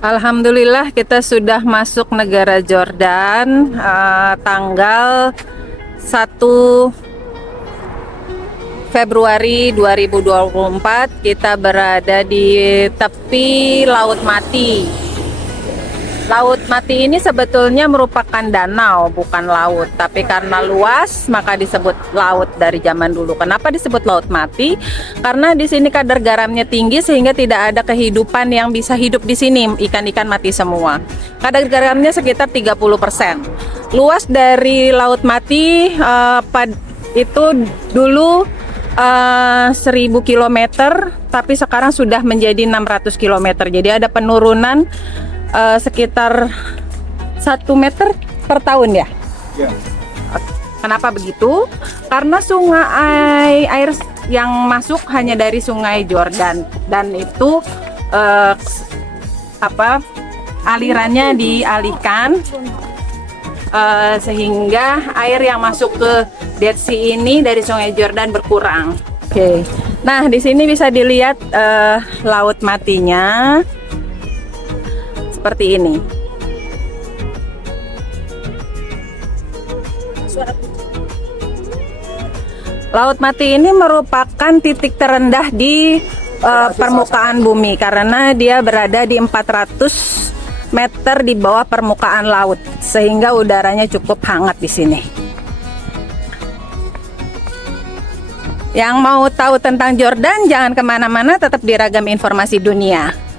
Alhamdulillah kita sudah masuk negara Jordan tanggal 1 Februari 2024. Kita berada di tepi Laut Mati. Laut Mati ini sebetulnya merupakan danau, bukan laut. Tapi karena luas, maka disebut laut dari zaman dulu. Kenapa disebut Laut Mati? Karena di sini kadar garamnya tinggi sehingga tidak ada kehidupan yang bisa hidup di sini. Ikan-ikan mati semua. Kadar garamnya sekitar 30%. Luas dari Laut Mati itu dulu 1000 km, tapi sekarang sudah menjadi 600 km. Jadi ada penurunan sekitar 1 meter per tahun ya. Ya. Kenapa begitu? Karena sungai air yang masuk hanya dari sungai Jordan dan itu alirannya dialihkan sehingga air yang masuk ke Dead Sea ini dari sungai Jordan berkurang. Oke. Nah, di sini bisa dilihat Laut Matinya seperti ini. Laut Mati ini merupakan titik terendah di permukaan bumi karena dia berada di 400 meter di bawah permukaan laut, sehingga udaranya cukup hangat di sini. Yang mau tahu tentang Jordan, jangan kemana-mana, tetap di Ragam Informasi Dunia.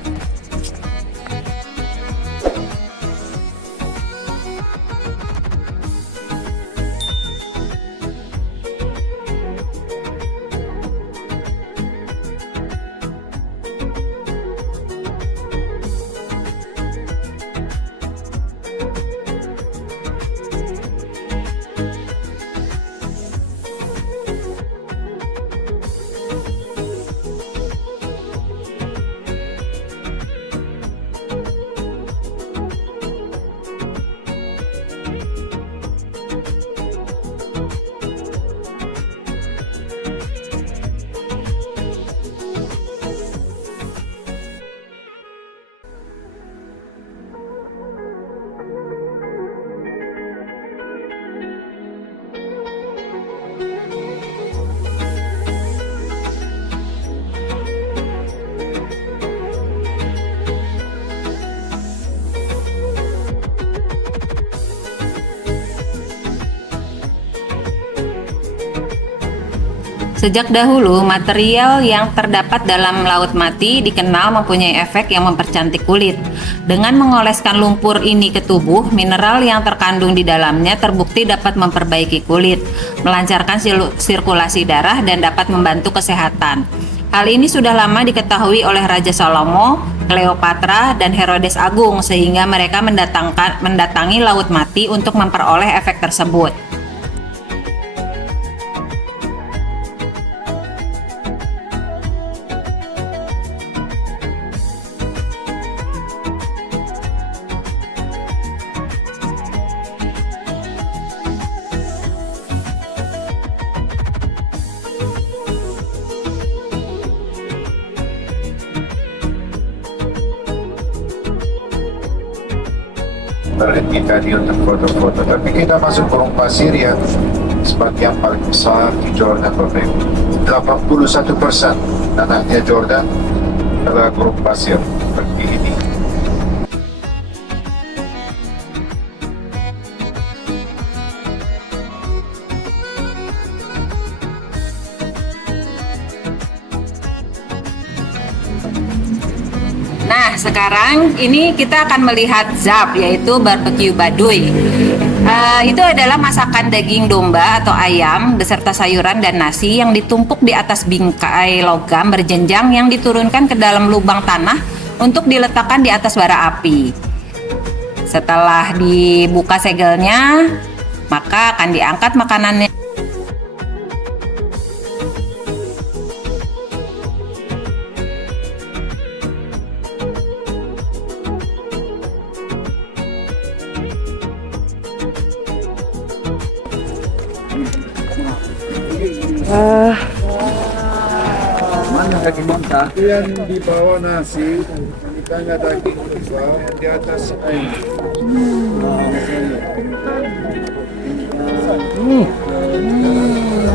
Sejak dahulu, material yang terdapat dalam Laut Mati dikenal mempunyai efek yang mempercantik kulit. Dengan mengoleskan lumpur ini ke tubuh, mineral yang terkandung di dalamnya terbukti dapat memperbaiki kulit, melancarkan sirkulasi darah, dan dapat membantu kesehatan. Hal ini sudah lama diketahui oleh Raja Salomo, Cleopatra, dan Herodes Agung, sehingga mereka mendatangi Laut Mati untuk memperoleh efek tersebut. Berhenti tadi untuk foto-foto, tapi kita masuk gurun pasir yang sebagian paling besar di Jordan, Bapak Ibu. 81% tanahnya Jordan adalah gurun pasir seperti ini. Nah, sekarang ini kita akan melihat zab, yaitu barbecue Baduy. Itu adalah masakan daging domba atau ayam beserta sayuran dan nasi yang ditumpuk di atas bingkai logam berjenjang yang diturunkan ke dalam lubang tanah untuk diletakkan di atas bara api. Setelah dibuka segelnya, maka akan diangkat makanannya. Mana kaki monta? Yang di bawah nasi, Tanda daging kurma yang di atas air.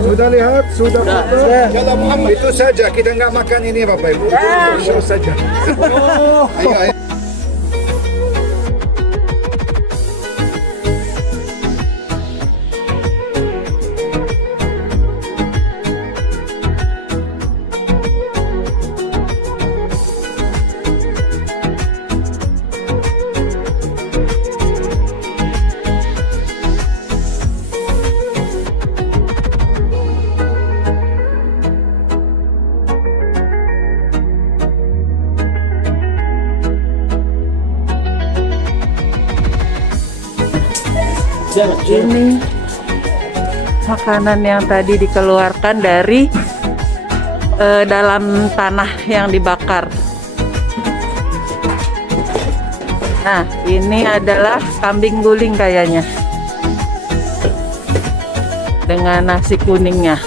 Sudah lihat, sudah foto. Itu saja, kita nggak makan ini Bapak Ibu. Show saja. Ayo, ayo. Ini makanan yang tadi dikeluarkan dari dalam tanah yang dibakar. Nah, ini adalah kambing guling kayaknya. Dengan nasi kuningnya.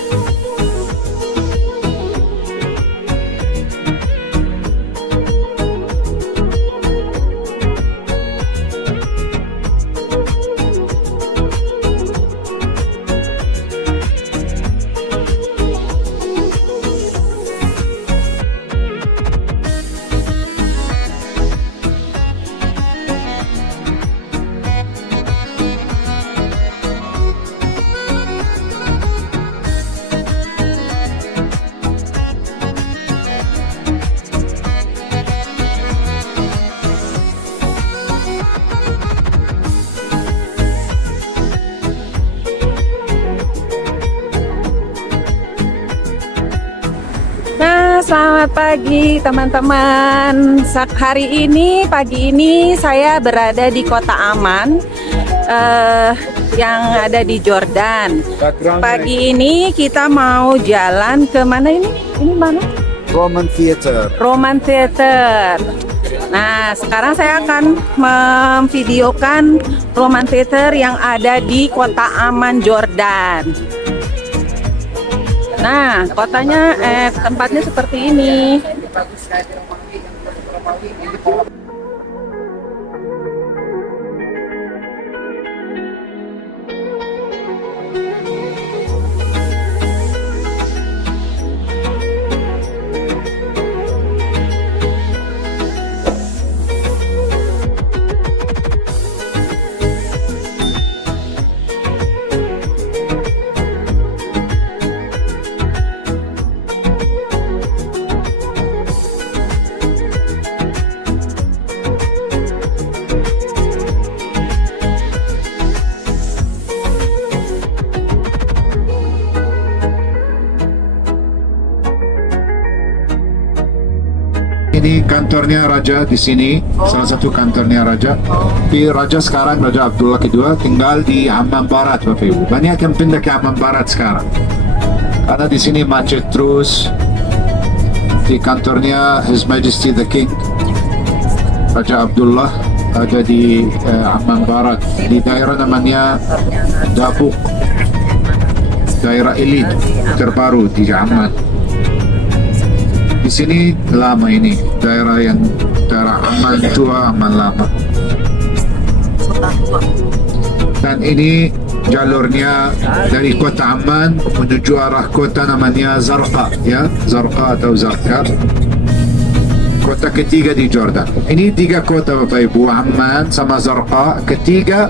Nah, selamat pagi teman-teman. Pagi ini saya berada di Kota Amman yang ada di Jordan. Pagi ini kita mau jalan ke mana ini? Ini mana? Roman Theater. Roman Theater. Nah, sekarang saya akan memvideokan Roman Theater yang ada di Kota Amman, Jordan. Nah, tempatnya seperti ini. Ini kantornya Raja di sini, salah satu kantornya Raja. Tapi Raja sekarang, Raja Abdullah kedua, tinggal di Amman Barat, Bapak Ibu. Banyak yang pindah ke Amman Barat sekarang. Karena di sini macet terus. Di kantornya His Majesty the King, Raja Abdullah, ada di Amman Barat. Di daerah namanya Dabuk, daerah elit terbaru di Amman. Di sini lama ini, daerah Amman tua, Amman lama. Dan ini jalurnya dari kota Amman menuju arah kota namanya Zarqa, ya, Zarqa atau Zarqa. Kota ketiga di Jordan. Ini 3 kota Bapak Ibu, Amman sama Zarqa. Ketiga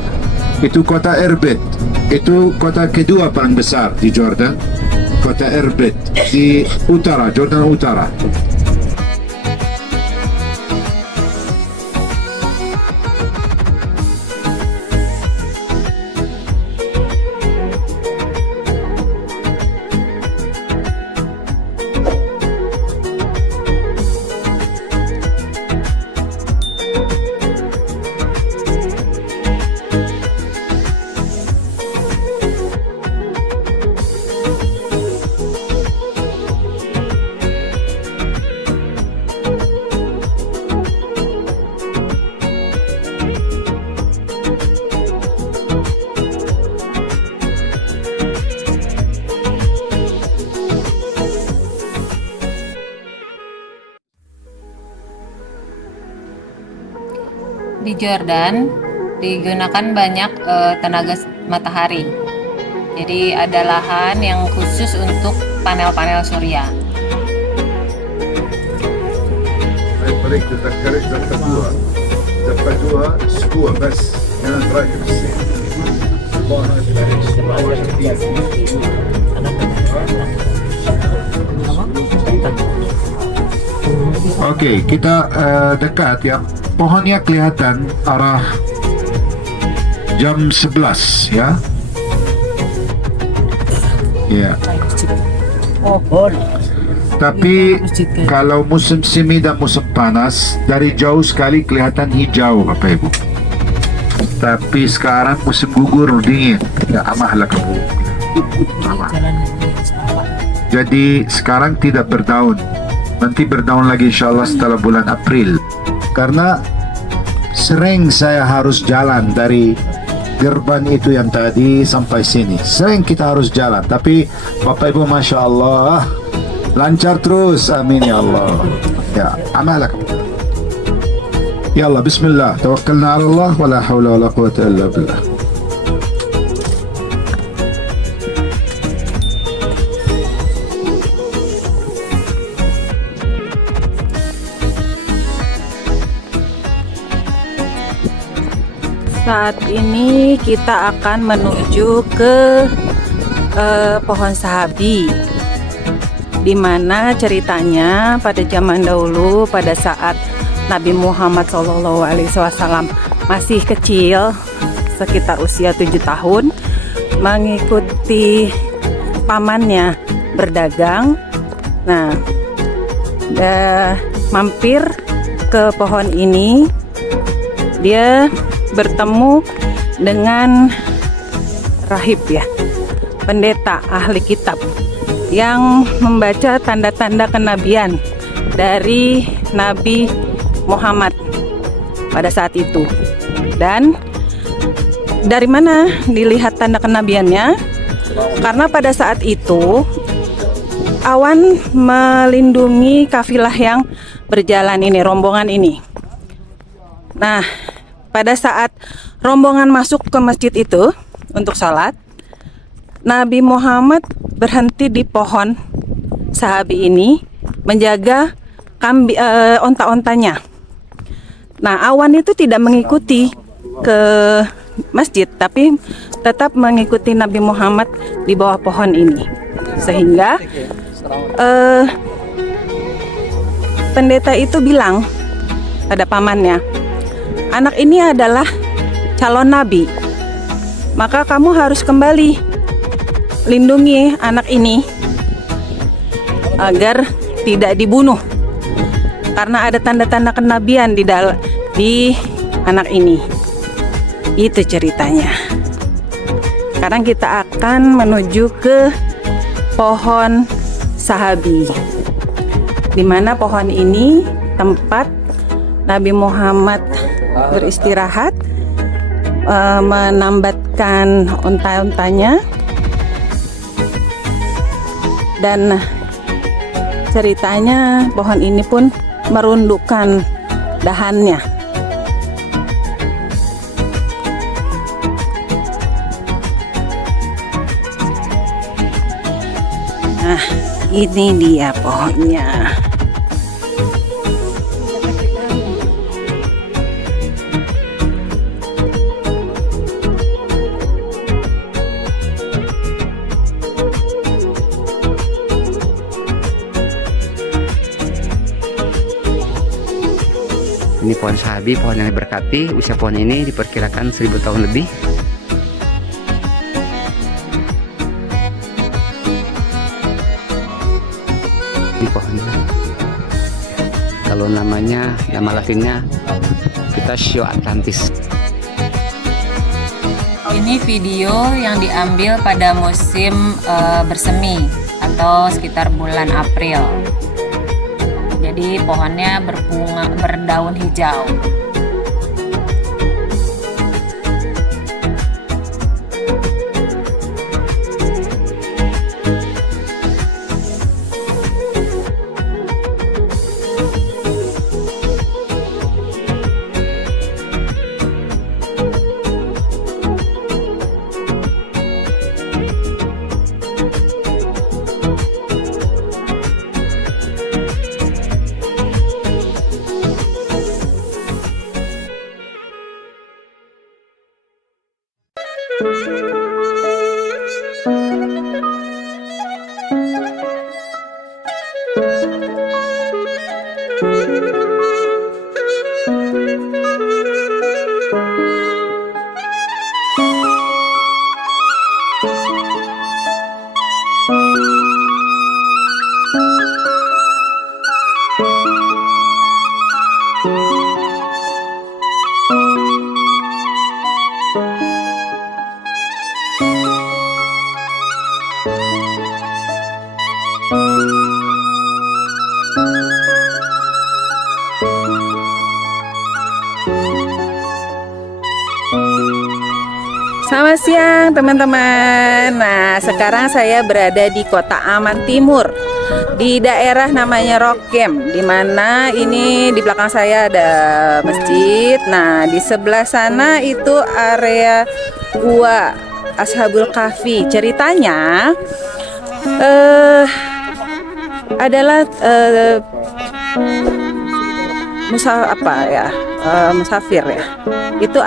itu kota Irbid. Itu kota kedua paling besar di Jordan. Kota Irbid di utara, Jordan utara. Jordan digunakan banyak tenaga matahari. Jadi ada lahan yang khusus untuk panel-panel surya. الطريق تذكرت زفتوها اسبوع بس كانت راكب السير. Oke, kita dekat ya. Pohonnya kelihatan arah jam 11 ya. Ya. Tapi kalau musim semi dan musim panas, dari jauh sekali kelihatan hijau Bapak Ibu. Tapi sekarang musim gugur dingin, ya amahlah kamu. Amah. Jadi sekarang tidak berdaun. Nanti berdaun lagi insya Allah setelah bulan April. Karena sering saya harus jalan dari Gerban itu yang tadi sampai sini. Sering kita harus jalan. Tapi Bapak Ibu Masya Allah lancar terus. Amin ya Allah. Ya, amalak. Ya Allah, bismillah. Tawakkalna ala Allah. Wa la hawla wa la quwata illa billah. Saat ini kita akan menuju ke pohon sahabi, di mana ceritanya pada zaman dahulu pada saat Nabi Muhammad SAW masih kecil, sekitar usia 7 tahun, mengikuti pamannya berdagang. Nah, mampir ke pohon ini, dia bertemu dengan rahib ya, pendeta ahli kitab yang membaca tanda-tanda kenabian dari Nabi Muhammad pada saat itu. Dan dari mana dilihat tanda kenabiannya? Karena pada saat itu awan melindungi kafilah yang berjalan ini, rombongan ini. Nah, pada saat rombongan masuk ke masjid itu untuk sholat, Nabi Muhammad berhenti di pohon sahabi ini menjaga onta-ontanya. Nah, awan itu tidak mengikuti ke masjid, tapi tetap mengikuti Nabi Muhammad di bawah pohon ini. Sehingga pendeta itu bilang pada pamannya, anak ini adalah calon nabi, maka kamu harus kembali lindungi anak ini agar tidak dibunuh, karena ada tanda-tanda kenabian di anak ini. Itu ceritanya. Sekarang kita akan menuju ke pohon sahabi, di mana pohon ini tempat Nabi Muhammad beristirahat, menambatkan onta-ontanya, dan ceritanya pohon ini pun merundukkan dahannya. Nah, ini dia pohonnya. Ini pohon sahabi, pohon yang diberkati. Usia pohon ini diperkirakan 1000 tahun lebih. Ini pohonnya. Kalau nama latinnya Pistachio Atlantis. Ini video yang diambil pada musim bersemi atau sekitar bulan April. Jadi pohonnya berdaun hijau. Selamat siang teman-teman. Nah, sekarang saya berada di Kota Aman Timur, di daerah namanya Rokem, di mana ini di belakang saya ada masjid. Nah, di sebelah sana itu area gua Ashabul Kahfi. Ceritanya adalah musafir ya, itu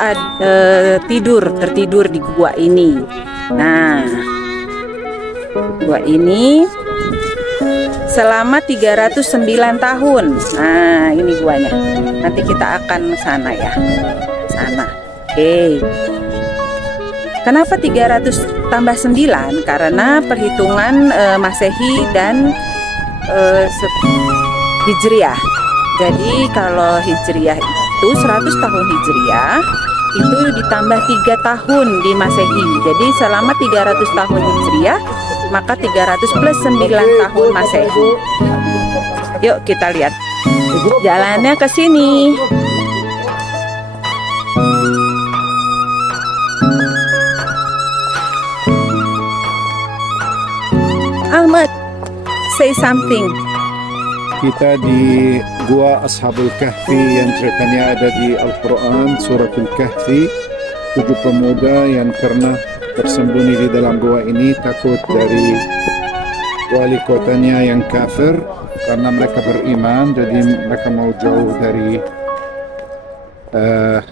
tertidur di gua ini. Nah, gua ini selama 309 tahun. Nah, ini guanya. Nanti kita akan sana ya, sana. Oke. Kenapa 300 tambah 9? Karena perhitungan Masehi dan Hijriah. Jadi kalau Hijriah itu 100 tahun Hijriah, itu ditambah 3 tahun di Masehi. Jadi selama 300 tahun Hijriah, maka 300 plus 9 tahun Masehi. Yuk kita lihat. Jalannya ke sini. Ahmad, say something. Kita di Gua Ashabul Kahfi yang ceritanya ada di Al-Quran, Suratul Kahfi. 7 pemuda yang pernah tersembunyi di dalam gua ini takut dari wali kotanya yang kafir. Karena mereka beriman, jadi mereka mau jauh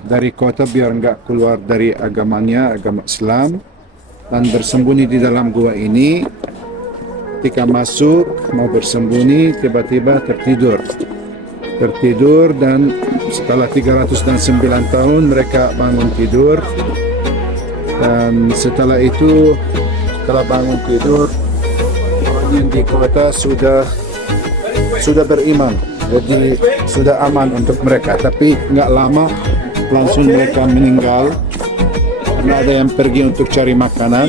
dari kota biar nggak keluar dari agamanya, agama Islam. Dan bersembunyi di dalam gua ini. Ketika masuk mau bersembunyi, tiba-tiba tertidur dan setelah 309 tahun mereka bangun tidur. Dan setelah bangun tidur, orang yang di kota sudah beriman, jadi sudah aman untuk mereka. Tapi nggak lama langsung mereka meninggal karena ada yang pergi untuk cari makanan.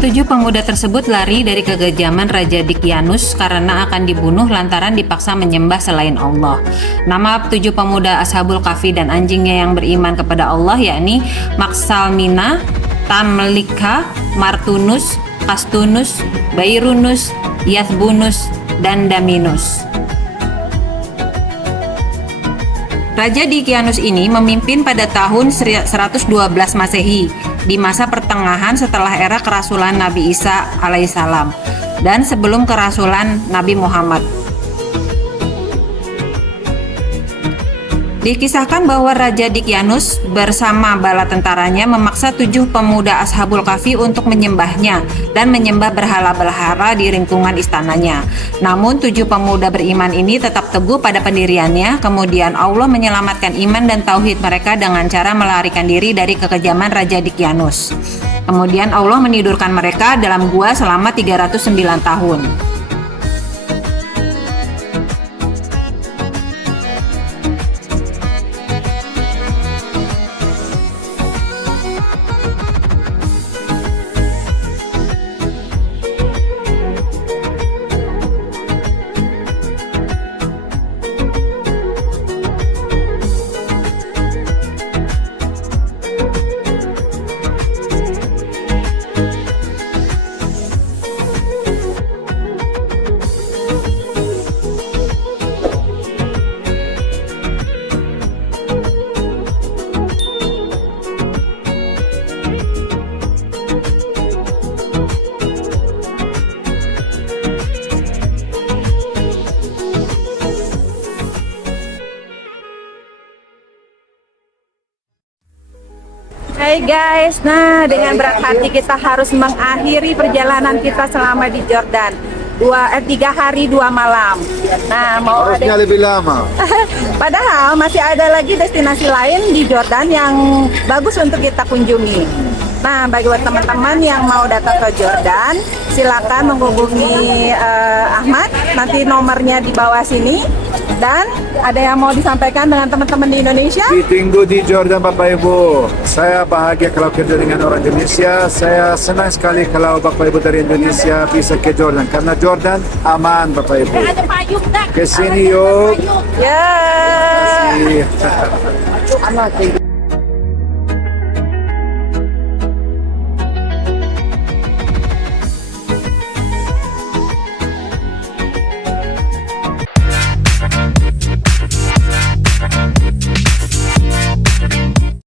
Ketujuh pemuda tersebut lari dari kekejaman Raja Dikyanus karena akan dibunuh lantaran dipaksa menyembah selain Allah. Nama 7 pemuda Ashabul Kahfi dan anjingnya yang beriman kepada Allah yakni Maksalmina, Tamlika, Martunus, Kastunus, Bairunus, Yathbunus, dan Daminus. Raja Dikyanus ini memimpin pada tahun 112 Masehi di masa pertengahan setelah era kerasulan Nabi Isa alaihissalam dan sebelum kerasulan Nabi Muhammad. Dikisahkan bahwa Raja Dikyanus bersama bala tentaranya memaksa 7 pemuda Ashabul Kahfi untuk menyembahnya dan menyembah berhala-berhala di lingkungan istananya. Namun 7 pemuda beriman ini tetap teguh pada pendiriannya. Kemudian Allah menyelamatkan iman dan tauhid mereka dengan cara melarikan diri dari kekejaman Raja Dikyanus. Kemudian Allah menidurkan mereka dalam gua selama 309 tahun. Hai guys, nah dengan berat hati kita harus mengakhiri perjalanan kita selama di Jordan 3 hari 2 malam. Nah mau Harusnya ada, lebih lama. padahal masih ada lagi destinasi lain di Jordan yang bagus untuk kita kunjungi. Nah bagi buat teman-teman yang mau datang ke Jordan, silakan menghubungi Ahmad, nanti nomornya di bawah sini. Dan ada yang mau disampaikan dengan teman-teman di Indonesia? Ditunggu di Jordan Bapak Ibu. Saya bahagia kalau kerja dengan orang Indonesia. Saya senang sekali kalau Bapak Ibu dari Indonesia bisa ke Jordan. Karena Jordan aman Bapak Ibu. Kesini yuk. Ya. Iya.